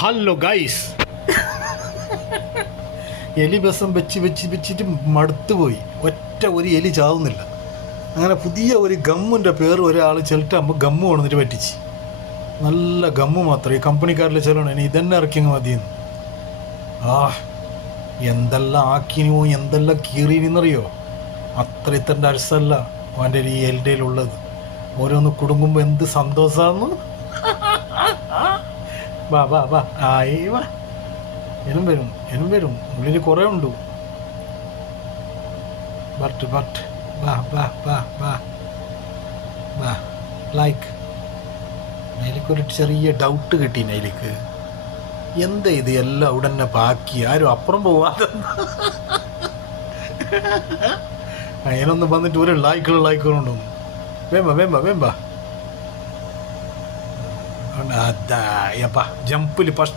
Hello guys, എലി ബസം വെച്ചിട്ട് മടുത്തുപോയി. ഒറ്റ ഒരു എലി ചാവുന്നില്ല. അങ്ങനെ പുതിയ ഒരു ഗമ്മിൻ്റെ പേര് ഒരാൾ ചെലുട്ടാകുമ്പോൾ ഗമ്മ് കൊണ്ടുവന്നിട്ട് പറ്റിച്ച്. നല്ല ഗമ്മ് മാത്രം ഈ കമ്പനിക്കാരിൽ ചെല്ലണം. ഇനി ഇതന്നെ ഇറക്കിങ്ങ് മതിയെന്ന്. എന്തെല്ലാം ആക്കിനോ, എന്തെല്ലാം കീറിനെന്നറിയോ. അത്ര ഇത്തൻ്റെ അരസല്ല അവൻ്റെ ഈ എൽഡയിലുള്ളത്. ഓരോന്ന് കുടുങ്ങുമ്പോൾ എന്ത് സന്തോഷമാണെന്ന്. വാ വാ വാ, ആയി വാ. എനും വരും ഉള്ളിൽ കുറേ ഉണ്ട്. ബട്ട് വാ വാ വാ വാ വാ. ലൈക്ക് അതിലേക്കൊരു ചെറിയ ഡൗട്ട് കിട്ടീന്. അതിലേക്ക് എന്താ ഇത് എല്ലാം അവിടെ തന്നെ ബാക്കി, ആരും അപ്പുറം പോവാതെ. അതിനൊന്ന് വന്നിട്ട് ഒരു ലായിക്കോണ്ടൊന്നും വേമ്പ അതാ ജമ്പിൽ ഫസ്റ്റ്